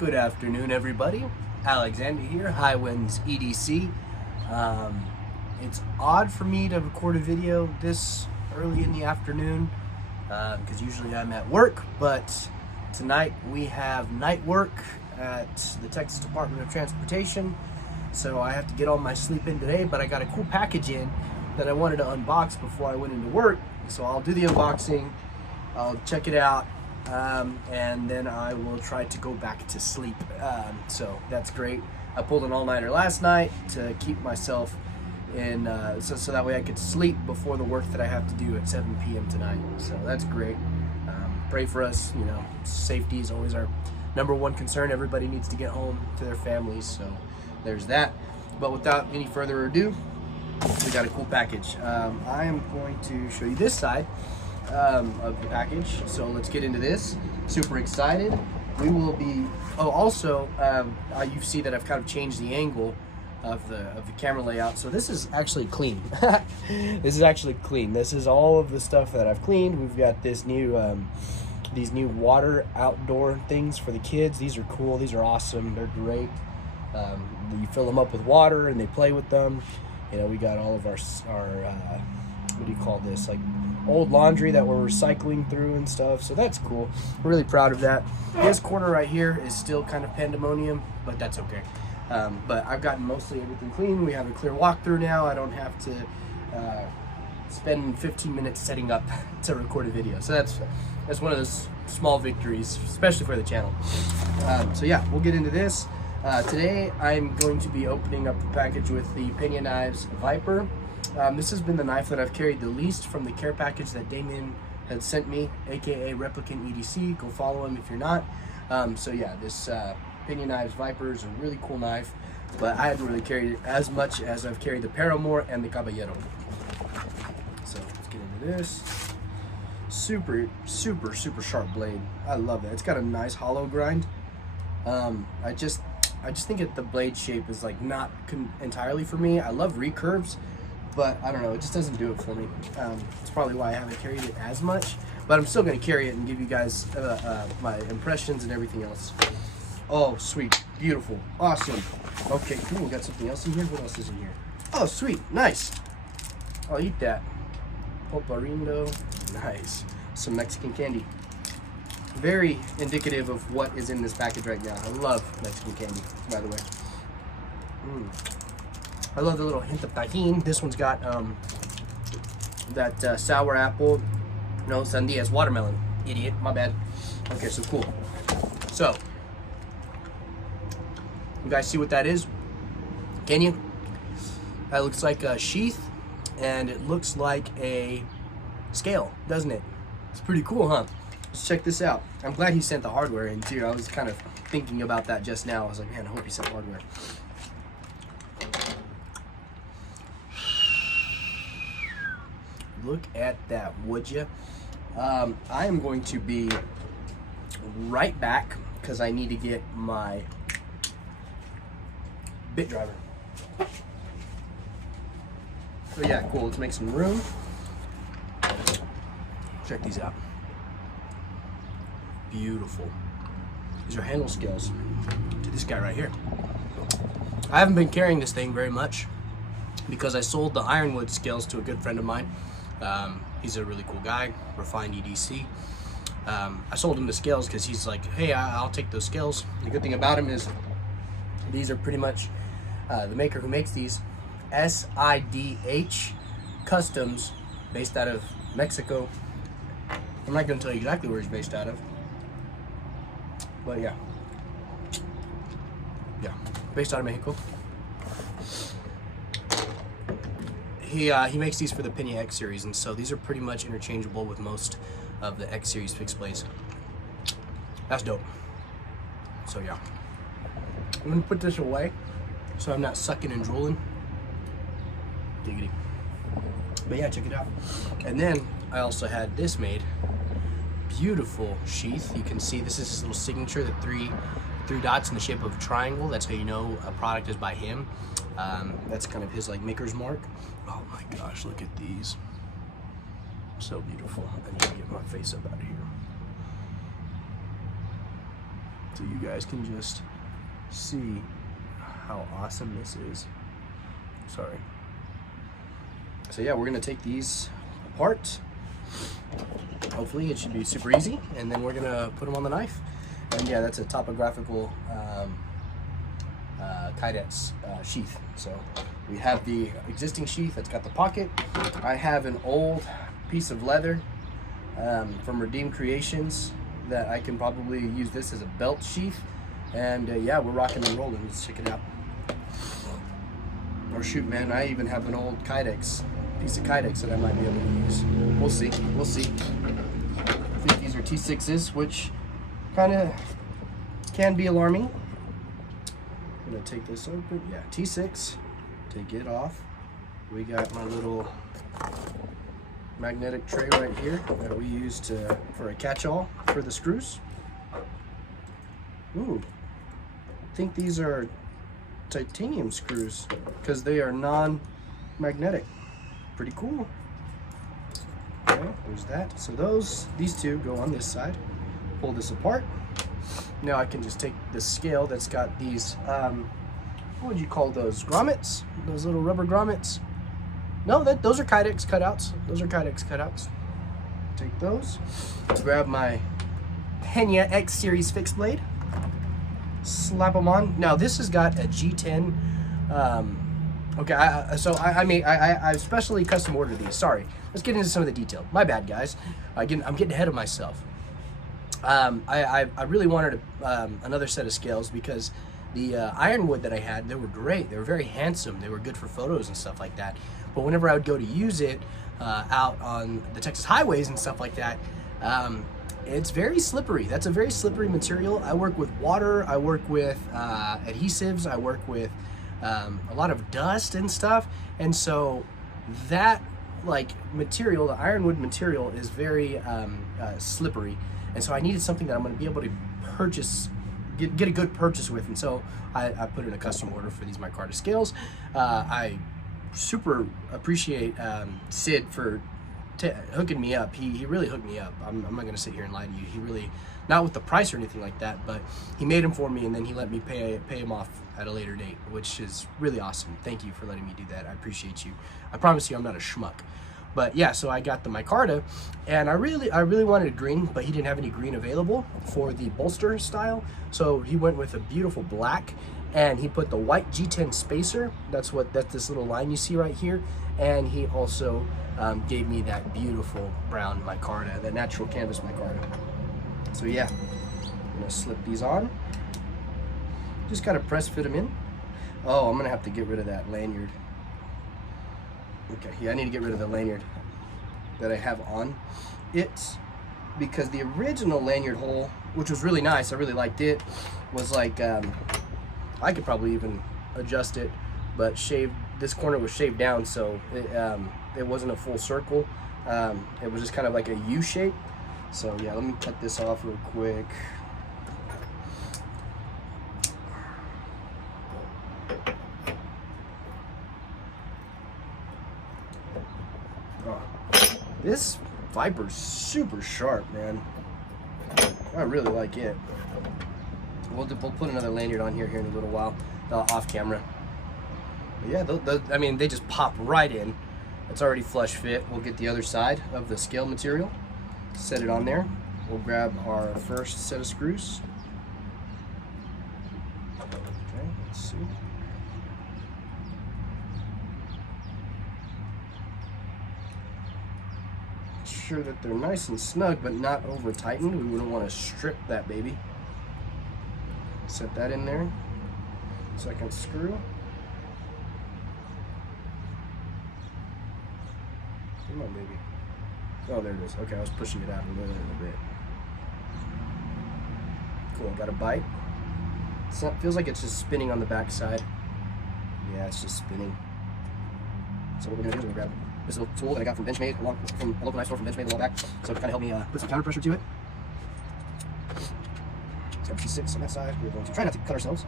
Good afternoon, everybody. Alexander here, High Winds EDC. It's odd for me to record a video this early in the afternoon because usually I'm at work, but tonight we have night work at the Texas Department of Transportation, so I have to get all my sleep in today, but I got a cool package in that I wanted to unbox before I went into work, so I'll do the unboxing, I'll check it out, and then I will try to go back to sleep. So that's great. I pulled an all-nighter last night to keep myself in, so that way I could sleep before the work that I have to do at 7 p.m. tonight. So that's great. Pray for us. You know, safety is always our number one concern. Everybody needs to get home to their families, so there's that. But without any further ado, we got a cool package. I am going to show you this side of the package, so let's get into this. Super excited. We will be, also you see that I've kind of changed the angle of the camera layout, so this is actually clean. This is actually clean. This is all of the stuff that I've cleaned. We've got this new these new water outdoor things for the kids. These are cool. These are awesome. They're great. You fill them up with water and they play with them. You know, we got all of our what do you call this, like old laundry that we're recycling through and stuff, so that's cool. We're really proud of that. This corner right here is still kind of pandemonium, but that's okay. But I've gotten mostly everything clean. We have a clear walkthrough now. I don't have to spend 15 minutes setting up to record a video, so that's one of those small victories, especially for the channel. So yeah, we'll get into this. Today I'm going to be opening up the package with the Pena Knives Viper. This has been the knife that I've carried the least from the care package that Damien had sent me, aka Replicant EDC. Go follow him if you're not. So yeah, this Pena Knives Viper is a really cool knife, but I haven't really carried it as much as I've carried the Paramore and the Caballero. So let's get into this. Super sharp blade. I love it. It's got a nice hollow grind. I just think the blade shape is like not entirely for me. I love recurves, but I don't know, it just doesn't do it for me. It's probably why I haven't carried it as much, but I'm still going to carry it and give you guys my impressions and everything else. Oh, sweet, beautiful, awesome. Okay, cool, we got something else in here. What else is in here? Oh, sweet, nice. I'll eat that. Poparindo, nice. Some Mexican candy. Very indicative of what is in this package right now. I love Mexican candy, by the way. I love the little hint of tajin. This one's got that sour apple. No, sandias, watermelon. Idiot, my bad. Okay, so cool. So, you guys see what that is? Can you? That looks like a sheath, and it looks like a scale, doesn't it? It's pretty cool, huh? Let's check this out. I'm glad he sent the hardware in too. I was kind of thinking about that just now. I was like, man, I hope he sent hardware. Look at that, would you? I am going to be right back because I need to get my bit driver. So yeah, cool. Let's make some room. Check these out. Beautiful. These are handle scales to this guy right here. I haven't been carrying this thing very much because I sold the ironwood scales to a good friend of mine. He's a really cool guy, Refined EDC. I sold him the scales because he's like, hey, I'll take those scales. The good thing about him is these are pretty much the maker who makes these, Sidh Customs, based out of Mexico. I'm not going to tell you exactly where he's based out of, but yeah, based out of Mexico. He makes these for the Pena X series, and so these are pretty much interchangeable with most of the X series fixed blades. That's dope. So yeah, I'm gonna put this away so I'm not sucking and drooling. Diggity. But yeah, check it out. And then I also had this made. Beautiful sheath. You can see this is his little signature, the three dots in the shape of a triangle. That's how you know a product is by him. That's kind of his like maker's mark. Oh my gosh, look at these. So beautiful. I need to get my face up out of here. so you guys can just see how awesome this is. Sorry. So yeah, we're gonna take these apart. Hopefully it should be super easy, and then we're gonna put them on the knife. And yeah, that's a topographical Kydex sheath. So we have the existing sheath that's got the pocket. I have an old piece of leather from Redeemed Creations that I can probably use this as a belt sheath. And yeah, we're rocking and rolling. Let's check it out. Or shoot, man, I even have an old Kydex, piece of Kydex that I might be able to use. We'll see, we'll see. I think these are T6s, which kind of can be alarming. I'm gonna take this open. Yeah, T6. Take it off. We got my little magnetic tray right here that we use for a catch-all for the screws. Ooh, I think these are titanium screws because they are non-magnetic. Pretty cool. Okay, there's that. So these two go on this side. Pull this apart. Now I can just take the scale that's got these, what would you call those, grommets? Those little rubber grommets? No, those are Kydex cutouts. Those are Kydex cutouts. Take those. Grab my Pena X Series fixed blade. Slap them on. Now this has got a G10. Okay, I specially custom ordered these. Sorry. Let's get into some of the detail. My bad, guys. I'm getting ahead of myself. I really wanted another set of scales because the ironwood that I had, they were great. They were very handsome. They were good for photos and stuff like that. But whenever I would go to use it out on the Texas highways and stuff like that, it's very slippery. That's a very slippery material. I work with water. I work with adhesives. I work with a lot of dust and stuff. And so that material, the ironwood material, is very slippery. And so I needed something that I'm going to be able to purchase, get a good purchase with. And so I put in a custom order for these micarta scales. I super appreciate Sid for hooking me up. He really hooked me up. I'm not going to sit here and lie to you. He really, not with the price or anything like that, but he made them for me, and then he let me pay him off at a later date, which is really awesome. Thank you for letting me do that. I appreciate you. I promise you I'm not a schmuck. But yeah, so I got the micarta, and I really wanted a green, but he didn't have any green available for the bolster style. So he went with a beautiful black, and he put the white G10 spacer. That's this little line you see right here. And he also gave me that beautiful brown micarta, that natural canvas micarta. So yeah, I'm gonna slip these on. Just gotta press fit them in. Oh, I'm gonna have to get rid of that lanyard. Okay, yeah, I need to get rid of the lanyard that I have on it, because the original lanyard hole, which was really nice, I really liked it, was like, I could probably even adjust it, but this corner was shaved down, so it wasn't a full circle. It was just kind of like a U shape. So yeah, let me cut this off real quick. This Viper's super sharp, man. I really like it. We'll put another lanyard on here in a little while, off camera. But yeah, I mean, they just pop right in. It's already flush fit. We'll get the other side of the scale material, set it on there. We'll grab our first set of screws. Okay, let's see. Sure that they're nice and snug, but not over tightened. We wouldn't want to strip that baby. Set that in there. Second screw. Come on, baby. Oh, there it is. Okay, I was pushing it out a little bit. Cool, got a bite. Feels like it's just spinning on the back side. Yeah, it's just spinning. So what we're gonna do is we're gonna grab this little tool that I got from Benchmade, from a local knife store from Benchmade a while back. So it kind of helped me put some counter pressure to it. So P6 on that side. We're going to try not to cut ourselves.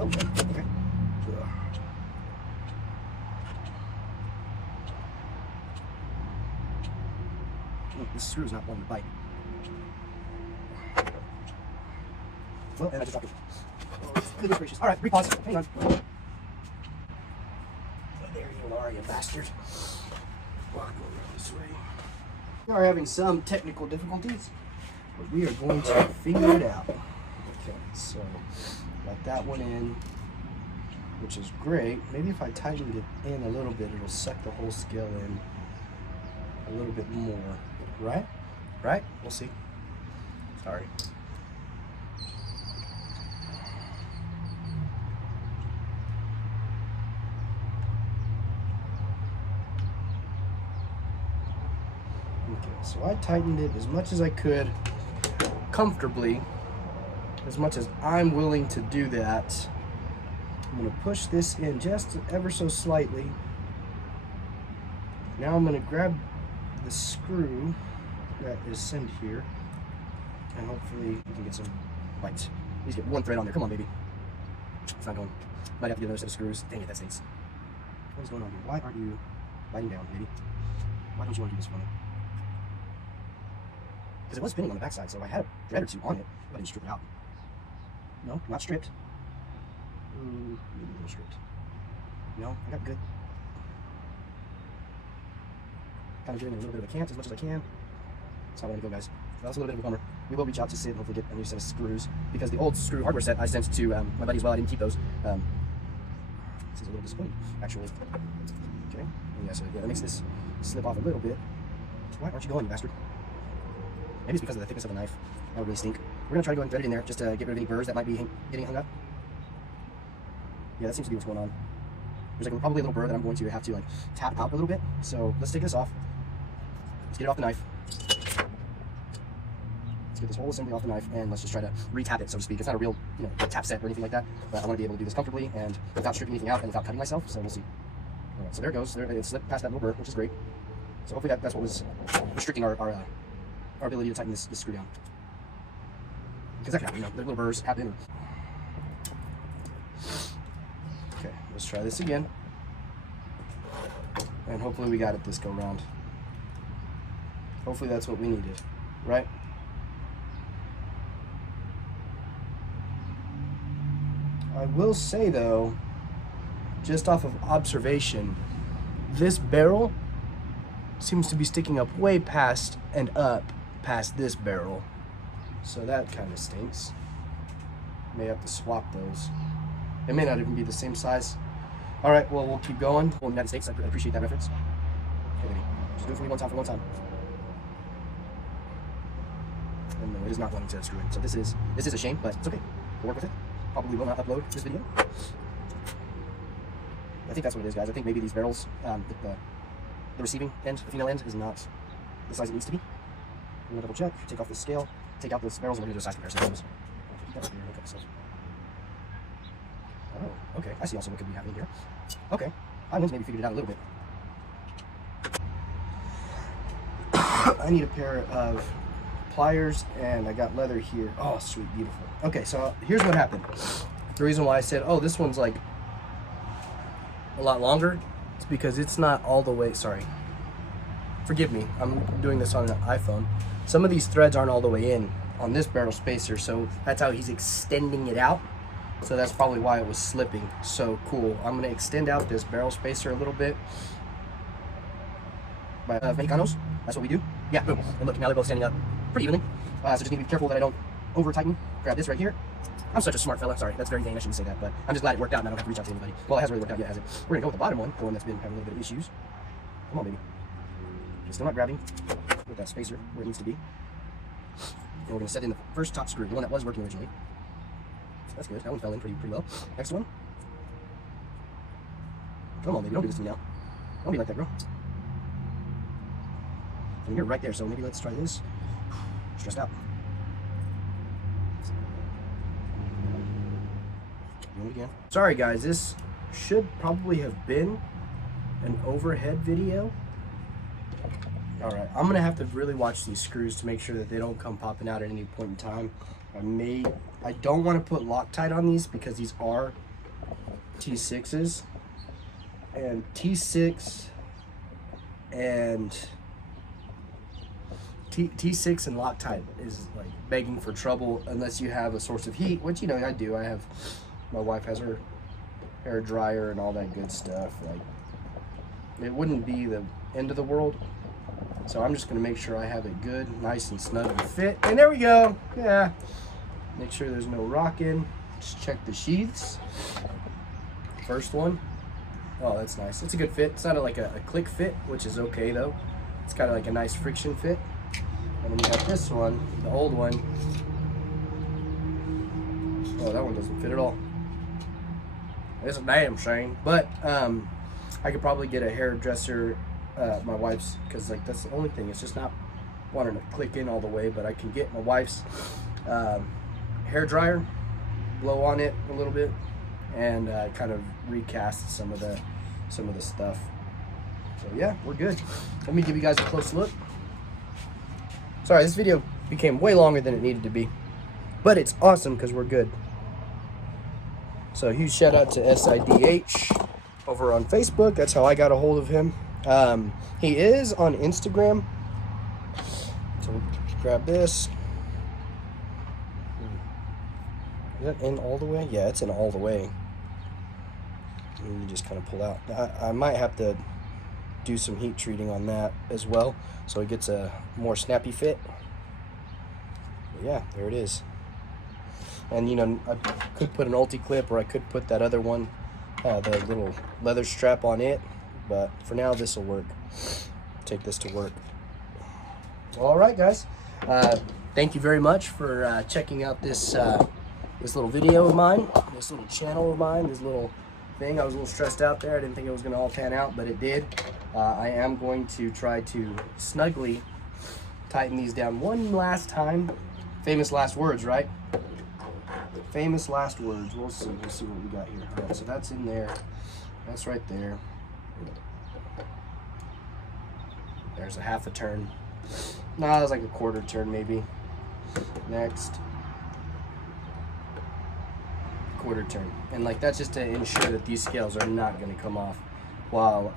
Oh, okay. This screw is not wanting to bite. Well, and I just dropped it. Oh, goodness gracious. All right, repause. Hang on. Oh, there you are, you bastard. Walk over this way. We are having some technical difficulties, but we are going to figure it out. Okay, so got that one in, which is great. Maybe if I tightened it in a little bit, it'll suck the whole scale in a little bit more. Right? Right? We'll see. Sorry. Okay, so I tightened it as much as I could, comfortably, as much as I'm willing to do that. I'm going to push this in just ever so slightly. Now I'm going to grab the screw that is sent here, and hopefully we can get some bites. At least get one thread on there. Come on, baby. It's not going. Might have to get another set of screws. Dang it, that stinks. What is going on here? Why aren't you biting down, baby? Why don't you want to do this for me? Because it was spinning on the backside, so I had a thread or two on it, but I didn't strip it out. No, not stripped. Maybe a little stripped. No, I got good. Kind of giving it a little bit of a cant as much as I can. That's how I let it go, guys. That's a little bit of a bummer. We will reach out to Sid and hopefully get a new set of screws, because the old screw hardware set I sent to my buddy as well. I didn't keep those. This is a little disappointing, actually. Okay. Yeah, so yeah, that makes this slip off a little bit. Why aren't you going, you bastard? Maybe it's because of the thickness of the knife. That would really stink. We're going to try to go and thread it in there just to get rid of any burrs that might be getting hung up. Yeah, that seems to be what's going on. There's like probably a little burr that I'm going to have to like tap out a little bit. So let's take this off. Let's get it off the knife. Let's get this whole assembly off the knife, and let's just try to re-tap it, so to speak. It's not a real, tap set or anything like that, but I want to be able to do this comfortably and without stripping anything out and without cutting myself, so we'll see. All right, so there it goes. There, it slipped past that little burr, which is great. So hopefully that's what was restricting our ability to tighten this screw down. Because that can happen, the little burrs happen. Okay, let's try this again. And hopefully we got it this go round. Hopefully that's what we needed, right? I will say though, just off of observation, this barrel seems to be sticking up way past and up past this barrel. So that kind of stinks. May have to swap those. It may not even be the same size. All right, well, we'll keep going. Well, United States, I appreciate that reference. Okay, baby. Just do it for me one time, And no, it is not wanting to screw in. So this is a shame, but it's okay. We'll work with it. Probably will not upload this video. I think that's what it is, guys. I think maybe these barrels, the receiving end, the female end, is not the size it needs to be. I'm gonna double check, take off the scale, take out those barrels, and we're gonna do a size comparison. Oh, okay. I see also what could be happening here. Okay. I maybe figured it out a little bit. I need a pair of pliers, and I got leather here. Oh, sweet, beautiful. Okay, so here's what happened. The reason why I said, oh, this one's like a lot longer, it's because it's not all the way, sorry. Forgive me, I'm doing this on an iPhone. Some of these threads aren't all the way in on this barrel spacer, so that's how he's extending it out. So that's probably why it was slipping. So cool. I'm gonna extend out this barrel spacer a little bit. By Mexicanos, that's what we do. Yeah, boom. And look, now they're both standing up pretty evenly. So just need to be careful that I don't over tighten. Grab this right here. I'm such a smart fella. Sorry, that's very vain. I shouldn't say that, but I'm just glad it worked out and I don't have to reach out to anybody. Well, it hasn't really worked out yet, has it? We're gonna go with the bottom one, the one that's been having a little bit of issues. Come on, baby. Still not grabbing with that spacer where it needs to be. And we're gonna set in the first top screw, the one that was working originally. That's good. That one fell in pretty well. Next one. Come on, baby. Don't do this to me now. Don't be like that, girl. And you're right there, so maybe let's try this. Stressed out. Do it again. Sorry, guys. This should probably have been an overhead video. All right, I'm gonna have to really watch these screws to make sure that they don't come popping out at any point in time. I don't want to put Loctite on these because these are T6s, and T6 and T6 and Loctite is like begging for trouble unless you have a source of heat, which, you know, I do. My wife has her hair dryer and all that good stuff. Like, it wouldn't be the end of the world. So I'm just gonna make sure I have it good, nice and snug and fit. And there we go. Yeah. Make sure there's no rocking. Just check the sheaths. First one. Oh, that's nice. It's a good fit. It's not like a click fit, which is okay though. It's kind of like a nice friction fit. And then you have this one, the old one. Oh, that one doesn't fit at all. It's a damn shame. But I could probably get a hairdresser, my wife's, because like that's the only thing. It's just not wanting to click in all the way. But I can get my wife's hair dryer, blow on it a little bit, and kind of recast some of the stuff. So yeah, we're good. Let me give you guys a close look. Sorry, this video became way longer than it needed to be, but it's awesome because we're good. So huge shout out to SIDH over on Facebook. That's how I got a hold of him. He is on Instagram. So we'll grab this. Is that in all the way? Yeah, it's in all the way. And you just kind of pull out. I might have to do some heat treating on that as well, so it gets a more snappy fit. But yeah, there it is. And you know, I could put an ulti clip, or I could put that other one, the little leather strap on it, but for now this will work. Take this to work. All right, guys, thank you very much for checking out this this little video of mine, this little channel of mine, this little thing. I was a little stressed out there. I didn't think it was going to all pan out, but it did. I am going to try to snugly tighten these down one last time. Famous last words, right? Famous last words. We'll see. We'll see what we got here. All right, so that's in there. That's right there. There's a half a turn. No, that was like a quarter turn maybe. Next. Quarter turn. And like that's just to ensure that these scales are not going to come off while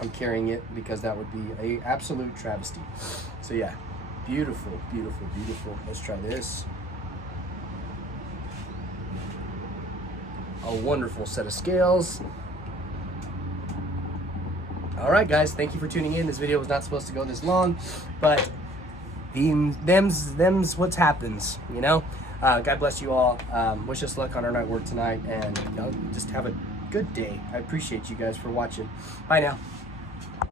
I'm carrying it, because that would be a absolute travesty. So yeah, beautiful, beautiful, beautiful. Let's try this. A wonderful set of scales. All right, guys, thank you for tuning in. This video was not supposed to go this long, but them's what happens, you know. God bless you all. Wish us luck on our night work tonight, and you know, just have a good day. I appreciate you guys for watching. Bye now.